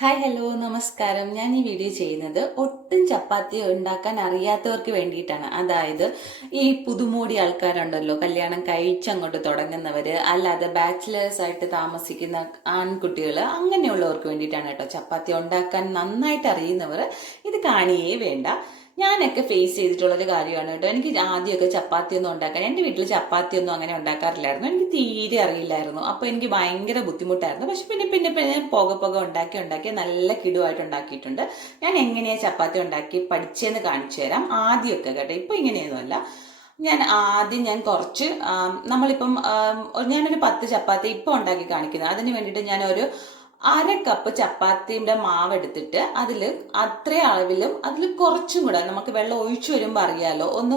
Hi hello നമസ്കാരം. ഞാൻ ഈ വീഡിയോ ചെയ്യുന്നത് ഒട്ടും ചപ്പാത്തി ഉണ്ടാക്കാൻ അറിയാത്തവർക്ക് വേണ്ടിയിട്ടാണ്. അതായത് ഈ പുതുമോടി ആൾക്കാരുണ്ടല്ലോ, കല്യാണം കഴിച്ചങ്ങോട്ട് തുടങ്ങുന്നവര്, അല്ലാതെ ബാച്ചിലേഴ്സ് ആയിട്ട് താമസിക്കുന്ന ആൺകുട്ടികൾ, അങ്ങനെയുള്ളവർക്ക് വേണ്ടിയിട്ടാണ് കേട്ടോ. ചപ്പാത്തി ഉണ്ടാക്കാൻ നന്നായിട്ട് അറിയുന്നവർ ഇത് കാണിയേ വേണ്ട. ഞാനൊക്കെ ഫേസ് ചെയ്തിട്ടുള്ളൊരു കാര്യമാണ് കേട്ടോ. എനിക്ക് ആദ്യമൊക്കെ ചപ്പാത്തി ഒന്നും ഉണ്ടാക്കാൻ, എൻ്റെ വീട്ടിൽ ചപ്പാത്തി ഒന്നും അങ്ങനെ ഉണ്ടാക്കാറില്ലായിരുന്നു. എനിക്ക് തീരെ അറിയില്ലായിരുന്നു. അപ്പോൾ എനിക്ക് ഭയങ്കര ബുദ്ധിമുട്ടായിരുന്നു. പക്ഷെ പിന്നെ ഞാൻ പോകെ ഉണ്ടാക്കി ഉണ്ടാക്കി നല്ല കിടുവായിട്ട് ഉണ്ടാക്കിയിട്ടുണ്ട്. ഞാൻ എങ്ങനെയാ ചപ്പാത്തി ഉണ്ടാക്കി പഠിച്ചതെന്ന് കാണിച്ചു തരാം. ആദ്യമൊക്കെ കേട്ടോ, ഇപ്പൊ ഇങ്ങനെയൊന്നുമല്ല. ഞാൻ കുറച്ച് നമ്മളിപ്പം ഞാനൊരു 10 ചപ്പാത്തി ഇപ്പൊ ഉണ്ടാക്കി കാണിക്കുന്നത്. അതിന് വേണ്ടിയിട്ട് ഞാനൊരു അര കപ്പ് ചപ്പാത്തിന്റെ മാവ് എടുത്തിട്ട് അത്ര അളവിലും അതിൽ കുറച്ചും കൂടെ നമുക്ക് വെള്ളം ഒഴിച്ചു വരുമ്പോൾ അറിയാലോ, ഒന്ന്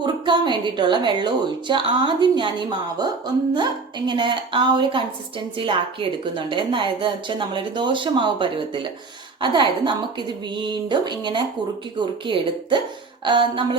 കുറുക്കാൻ വേണ്ടിയിട്ടുള്ള വെള്ളം ഒഴിച്ച് ആദ്യം ഞാൻ ഈ മാവ് ഒന്ന് ഇങ്ങനെ ആ ഒരു കൺസിസ്റ്റൻസിയിലാക്കി എടുക്കുന്നുണ്ട്. എന്നായത് വെച്ചാൽ നമ്മളൊരു ദോശമാവ് പരുവത്തിൽ. അതായത് നമുക്കിത് വീണ്ടും ഇങ്ങനെ കുറുക്കി കുറുക്കി എടുത്ത് നമ്മൾ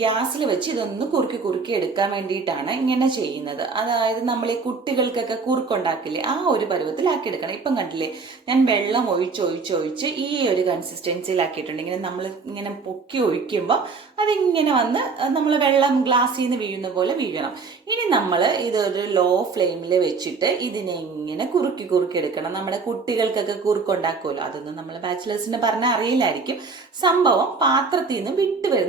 ഗ്യാസിൽ വെച്ച് ഇതൊന്ന് കുറുക്കി കുറുക്കി എടുക്കാൻ വേണ്ടിയിട്ടാണ് ഇങ്ങനെ ചെയ്യുന്നത്. അതായത് നമ്മൾ ഈ കുട്ടികൾക്കൊക്കെ കുറുക്കുണ്ടാക്കില്ലേ, ആ ഒരു പരുവത്തിലാക്കി എടുക്കണം. ഇപ്പം കണ്ടില്ലേ, ഞാൻ വെള്ളം ഒഴിച്ച് ഈ ഒരു കൺസിസ്റ്റൻസിയിലാക്കിയിട്ടുണ്ട്. ഇങ്ങനെ നമ്മൾ ഇങ്ങനെ പൊക്കി ഒഴിക്കുമ്പോൾ അതിങ്ങനെ വന്ന് നമ്മൾ വെള്ളം ഗ്ലാസ്സിൽ നിന്ന് വീഴുന്ന പോലെ വീഴണം. ഇനി നമ്മൾ ഇതൊരു ലോ ഫ്ലെയിമിൽ വെച്ചിട്ട് ഇതിനെ ഇങ്ങനെ കുറുക്കി കുറുക്കി എടുക്കണം. നമ്മുടെ കുട്ടികൾക്കൊക്കെ കുറുക്കുണ്ടാക്കുമല്ലോ, അതൊന്നും നമ്മൾ ബാച്ചിലേഴ്സിന് പറഞ്ഞാൽ അറിയില്ലായിരിക്കും. സംഭവം പാത്രത്തിൽ നിന്ന് വിട്ടു വരുന്നത്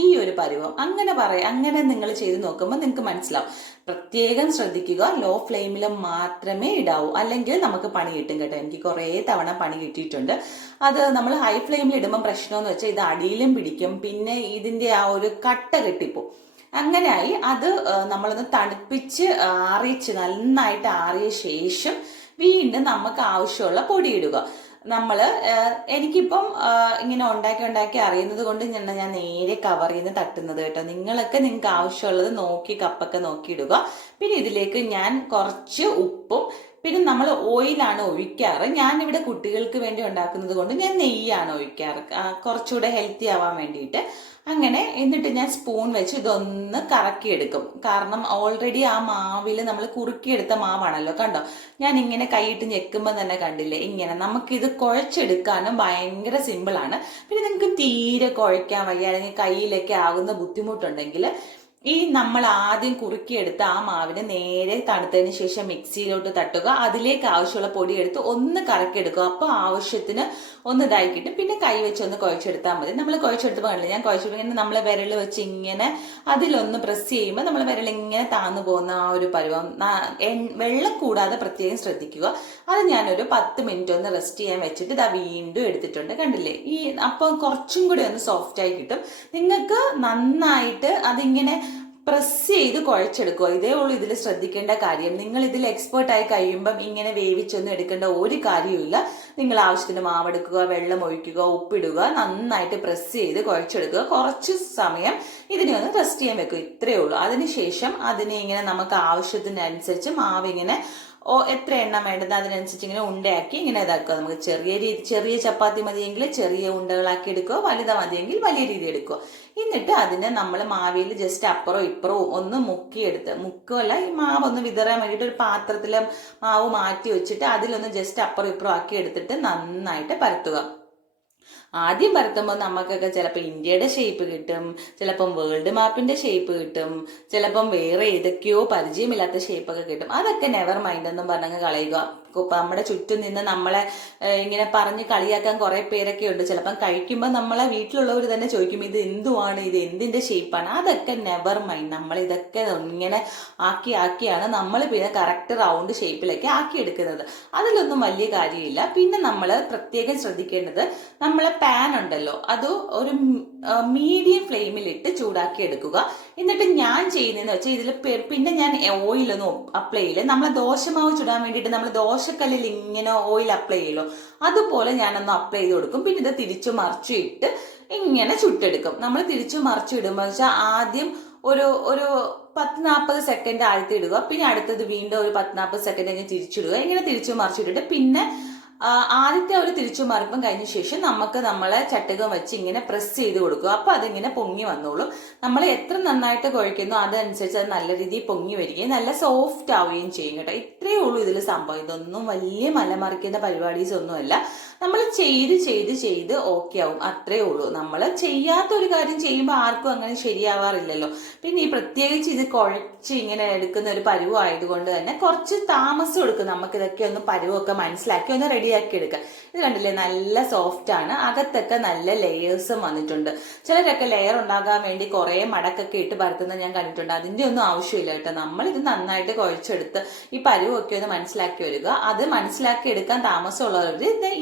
ഈ ഒരു പരുവം. അങ്ങനെ നിങ്ങൾ ചെയ്ത് നോക്കുമ്പോൾ നിങ്ങൾക്ക് മനസ്സിലാവും. പ്രത്യേകം ശ്രദ്ധിക്കുക, ലോ ഫ്ലെയിമിൽ മാത്രമേ ഇടാവൂ, അല്ലെങ്കിൽ നമുക്ക് പണി കിട്ടും കേട്ടോ. എനിക്ക് കുറേ തവണ പണി കിട്ടിയിട്ടുണ്ട്. അത് നമ്മൾ ഹൈ ഫ്ലെയിമിൽ ഇടുമ്പോൾ പ്രശ്നമെന്ന് വെച്ചാൽ ഇത് അടിയിലും പിടിക്കും, പിന്നെ ഇതിന്റെ ആ ഒരു കട്ട കെട്ടിപ്പോവും. അങ്ങനെയായി അത് നമ്മളൊന്ന് തണുപ്പിച്ച് നന്നായിട്ട് ആറിയ ശേഷം വീണ്ടും നമുക്ക് ആവശ്യമുള്ള പൊടി ഇടുക. എനിക്കിപ്പം ഇങ്ങനെ ഉണ്ടാക്കി അറിയുന്നത് കൊണ്ട് ഞാൻ നേരെ കവറിൽ നിന്ന് തട്ടുന്നത് കേട്ടോ. നിങ്ങൾക്ക് ആവശ്യമുള്ളത് നോക്കി കപ്പൊക്കെ നോക്കി ഇടുക. പിന്നെ ഇതിലേക്ക് ഞാൻ കുറച്ച് ഉപ്പും, പിന്നെ നമ്മൾ ഓയിലാണ് ഒഴിക്കാറ്. ഞാനിവിടെ കുട്ടികൾക്ക് വേണ്ടി ഉണ്ടാക്കുന്നത് കൊണ്ട് ഞാൻ നെയ്യാണ് ഒഴിക്കാറ്, കുറച്ചുകൂടെ ഹെൽത്തി ആവാൻ വേണ്ടിയിട്ട്. അങ്ങനെ എന്നിട്ട് ഞാൻ സ്പൂൺ വെച്ച് ഇതൊന്ന് കറക്കിയെടുക്കും. കാരണം ഓൾറെഡി ആ മാവിൽ നമ്മൾ കുറുക്കിയെടുത്ത മാവാണല്ലോ. കണ്ടോ, ഞാൻ ഇങ്ങനെ കൈയിട്ട് ഞെക്കുമ്പോൾ തന്നെ കണ്ടില്ലേ, ഇങ്ങനെ നമുക്കിത് കുഴച്ചെടുക്കാനും ഭയങ്കര സിമ്പിളാണ്. പിന്നെ നിങ്ങൾക്ക് തീരെ കുഴയ്ക്കാൻ വയ്യ, അല്ലെങ്കിൽ കയ്യിലൊക്കെ ആകുന്ന ബുദ്ധിമുട്ടുണ്ടെങ്കിൽ നമ്മൾ ആദ്യം കുറുക്കിയെടുത്ത ആ മാവിനെ നേരെ തണുത്തതിന് ശേഷം മിക്സിയിലോട്ട് തട്ടുക. അതിലേക്ക് ആവശ്യമുള്ള പൊടി എടുത്ത് ഒന്ന് കറക്കിയെടുക്കുക. അപ്പോൾ ആവശ്യത്തിന് ഒന്ന് ഇതായി കിട്ടും. പിന്നെ കൈ വെച്ച് ഒന്ന് കുഴച്ചെടുത്താൽ മതി. നമ്മൾ കുഴച്ചെടുത്തപ്പോൾ കണ്ടില്ല, ഞാൻ കുഴച്ചെടുക്കുന്നത് നമ്മളെ വിരൽ വെച്ച് ഇങ്ങനെ അതിലൊന്ന് പ്രസ് ചെയ്യുമ്പോൾ നമ്മളെ വിരൽ ഇങ്ങനെ താന്നു പോകുന്ന ആ ഒരു പരുവം. വെള്ളം കൂടാതെ പ്രത്യേകം ശ്രദ്ധിക്കുക. അത് ഞാനൊരു 10 മിനിറ്റ് ഒന്ന് റെസ്റ്റ് ചെയ്യാൻ വെച്ചിട്ട് ഇതാ വീണ്ടും എടുത്തിട്ടുണ്ട്. കണ്ടില്ലേ, അപ്പോൾ കുറച്ചും കൂടി ഒന്ന് സോഫ്റ്റ് ആയി കിട്ടും. നിങ്ങൾക്ക് നന്നായിട്ട് അതിങ്ങനെ പ്രസ് ചെയ്ത് കുഴച്ചെടുക്കുക. ഇതേ ഉള്ളൂ ഇതിൽ ശ്രദ്ധിക്കേണ്ട കാര്യം. നിങ്ങൾ ഇതിൽ എക്സ്പേർട്ട് ആയി കഴിയുമ്പം ഇങ്ങനെ വേവിച്ചൊന്നും എടുക്കേണ്ട ഒരു കാര്യവുമില്ല. നിങ്ങൾ ആവശ്യത്തിന് മാവെടുക്കുക, വെള്ളം ഒഴിക്കുക, ഉപ്പിടുക, നന്നായിട്ട് പ്രസ് ചെയ്ത് കുഴച്ചെടുക്കുക. കുറച്ച് സമയം ഇതിനെ ഒന്ന് റെസ്റ്റ് ചെയ്യാൻ വെക്കുക. ഇത്രയേ ഉള്ളൂ. അതിനുശേഷം അതിനെ ഇങ്ങനെ നമുക്ക് ആവശ്യത്തിനനുസരിച്ച് മാവിങ്ങനെ എത്ര എണ്ണം വേണ്ടത് അതിനനുസരിച്ച് ഇങ്ങനെ ഉണ്ടയാക്കി ഇങ്ങനെ ഇതാക്കുക. നമുക്ക് ചെറിയ ചപ്പാത്തി മതിയെങ്കിൽ ചെറിയ ഉണ്ടകളാക്കി എടുക്കുക, വലുതാ മതിയെങ്കിൽ വലിയ രീതി എടുക്കുക. എന്നിട്ട് അതിനെ നമ്മൾ മാവിൽ ജസ്റ്റ് അപ്പുറവും ഇപ്പുറവും ഒന്ന് മുക്കുമല്ല, ഈ മാവ് ഒന്ന് വിതറാൻ വേണ്ടിയിട്ട് ഒരു പാത്രത്തിൽ മാവ് മാറ്റി വെച്ചിട്ട് അതിലൊന്ന് ജസ്റ്റ് അപ്പുറവും ഇപ്പുറവും ആക്കി എടുത്തിട്ട് നന്നായിട്ട് പരത്തുക. ആദ്യം പരത്തുമ്പോൾ നമുക്കൊക്കെ ചിലപ്പോൾ ഇന്ത്യയുടെ ഷേപ്പ് കിട്ടും, ചിലപ്പം വേൾഡ് മാപ്പിന്റെ ഷേപ്പ് കിട്ടും, ചിലപ്പം വേറെ ഏതൊക്കെയോ പരിചയമില്ലാത്ത ഷേപ്പൊക്കെ കിട്ടും. അതൊക്കെ നെവർ മൈൻഡ് എന്നും പറഞ്ഞങ്ങ് കളയുക. നമ്മുടെ ചുറ്റും നിന്ന് നമ്മളെ ഇങ്ങനെ പറഞ്ഞ് കളിയാക്കാൻ കുറെ പേരൊക്കെ ഉണ്ട്. ചിലപ്പം കഴിക്കുമ്പോൾ നമ്മളെ വീട്ടിലുള്ളവർ തന്നെ ചോദിക്കും, ഇത് എന്തുവാണ്, ഇത് എന്തിന്റെ ഷേപ്പാണ്. അതൊക്കെ നെവർ മൈൻഡ്. നമ്മൾ ഇതൊക്കെ ഇങ്ങനെ ആക്കിയാണ് നമ്മൾ പിന്നെ കറക്റ്റ് റൗണ്ട് ഷേപ്പിലൊക്കെ ആക്കിയെടുക്കുന്നത്. അതിലൊന്നും വലിയ കാര്യമില്ല. പിന്നെ നമ്മൾ പ്രത്യേകം ശ്രദ്ധിക്കേണ്ടത്, നമ്മളെ പാൻ ഉണ്ടല്ലോ, അത് ഒരു മീഡിയം ഫ്ലെയിമിലിട്ട് ചൂടാക്കി എടുക്കുക. എന്നിട്ട് ഞാൻ ചെയ്യുന്നതെന്ന് വെച്ചാൽ ഇതിൽ പിന്നെ ഞാൻ ഓയിലൊന്നും അപ്ലൈ ചെയ്യില്ല. നമ്മളെ ദോശമാവ് ചുടാൻ വേണ്ടിയിട്ട് നമ്മൾ ദോശക്കല്ലിൽ ഇങ്ങനെ ഓയിൽ അപ്ലൈ ചെയ്യല്ലോ, അതുപോലെ ഞാനൊന്ന് അപ്ലൈ ചെയ്ത് കൊടുക്കും. പിന്നെ ഇത് തിരിച്ചു മറിച്ചു ഇട്ട് ഇങ്ങനെ ചുട്ടെടുക്കും. നമ്മൾ തിരിച്ചു മറിച്ചു ഇടുമ്പോൾ വെച്ചാൽ ആദ്യം ഒരു 10-40 സെക്കൻഡ് ആഴ്ത്തിയിടുക, പിന്നെ അടുത്തത് വീണ്ടും ഒരു 10-40 സെക്കൻഡ് കഴിഞ്ഞ് തിരിച്ചിടുക. ഇങ്ങനെ തിരിച്ചു മറിച്ചിട്ടിട്ട് പിന്നെ ആദ്യത്തെ ഒരു തിരിച്ചുമറിപ്പും കഴിഞ്ഞ ശേഷം നമുക്ക് നമ്മളെ ചട്ടുകം വെച്ച് ഇങ്ങനെ പ്രസ് ചെയ്ത് കൊടുക്കുക. അപ്പൊ അതിങ്ങനെ പൊങ്ങി വന്നോളും. നമ്മൾ എത്ര നന്നായിട്ട് കുഴയ്ക്കുന്നോ അതനുസരിച്ച് അത് നല്ല രീതിയിൽ പൊങ്ങി വരികയും നല്ല സോഫ്റ്റ് ആവുകയും ചെയ്യും കേട്ടോ. ഇത്രയേ ഉള്ളൂ ഇതിൽ സംഭവം. ഇതൊന്നും വലിയ മലമറിക്കുന്ന പരിപാടീസ് ഒന്നുമല്ല. നമ്മൾ ചെയ്ത് ചെയ്ത് ചെയ്ത് ഓക്കെ ആവും, അത്രേ ഉള്ളൂ. നമ്മൾ ചെയ്യാത്ത ഒരു കാര്യം ചെയ്യുമ്പോൾ ആർക്കും അങ്ങനെ ശരിയാവാറില്ലല്ലോ. പിന്നെ ഈ പ്രത്യേകിച്ച് ഇത് കുഴച്ച് ഇങ്ങനെ എടുക്കുന്ന ഒരു പരുവം ആയതുകൊണ്ട് തന്നെ കുറച്ച് താമസം എടുക്കും നമുക്ക് ഇതൊക്കെ ഒന്ന് പരുവമൊക്കെ മനസ്സിലാക്കി ഒന്ന് റെഡിയാക്കി എടുക്കാം. ഇത് കണ്ടില്ലേ, നല്ല സോഫ്റ്റ് ആണ്, അകത്തൊക്കെ നല്ല ലെയേഴ്സും വന്നിട്ടുണ്ട്. ചിലരൊക്കെ ലെയർ ഉണ്ടാകാൻ വേണ്ടി കുറെ മടക്കൊക്കെ ഇട്ട് പരത്തുന്നത് ഞാൻ കണ്ടിട്ടുണ്ട്. അതിന്റെ ഒന്നും ആവശ്യമില്ല കേട്ടോ. നമ്മൾ ഇത് നന്നായിട്ട് കുഴച്ചെടുത്ത് ഈ പരുവൊക്കെ ഒന്ന് മനസ്സിലാക്കി വരിക. അത് മനസ്സിലാക്കി എടുക്കാൻ താമസമുള്ളവർ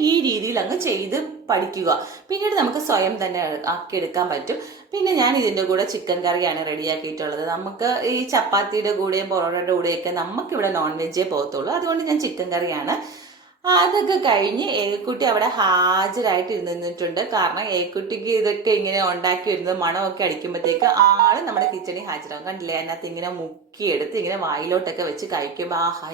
ഈ രീതിയിൽ അങ്ങ് ചെയ്ത് പഠിക്കുക. പിന്നീട് നമുക്ക് സ്വയം തന്നെ ആക്കിയെടുക്കാൻ പറ്റും. പിന്നെ ഞാൻ ഇതിന്റെ കൂടെ ചിക്കൻ കറിയാണ് റെഡിയാക്കിയിട്ടുള്ളത്. നമുക്ക് ഈ ചപ്പാത്തിയുടെ കൂടെയും പൊറോട്ടയുടെ കൂടെയൊക്കെ നമുക്കിവിടെ നോൺ വെജേ പോകത്തുള്ളൂ. അതുകൊണ്ട് ഞാൻ ചിക്കൻ കറിയാണ്. അതൊക്കെ കഴിഞ്ഞ് ഏക്കുട്ടി അവിടെ ഹാജരായിട്ട് ഇരുന്നിട്ടുണ്ട്. കാരണം ഏക്കുട്ടിക്ക് ഇതൊക്കെ ഇങ്ങനെ ഉണ്ടാക്കി വരുന്നത് മണമൊക്കെ അടിക്കുമ്പോഴത്തേക്ക് ആള് നമ്മുടെ കിച്ചണിൽ ഹാജരാകും. കണ്ടില്ലേ, അതിനകത്ത് ഇങ്ങനെ മുക്കിയെടുത്ത് ഇങ്ങനെ വായിലോട്ടൊക്കെ വെച്ച് കഴിക്കുമ്പോൾ ആഹാ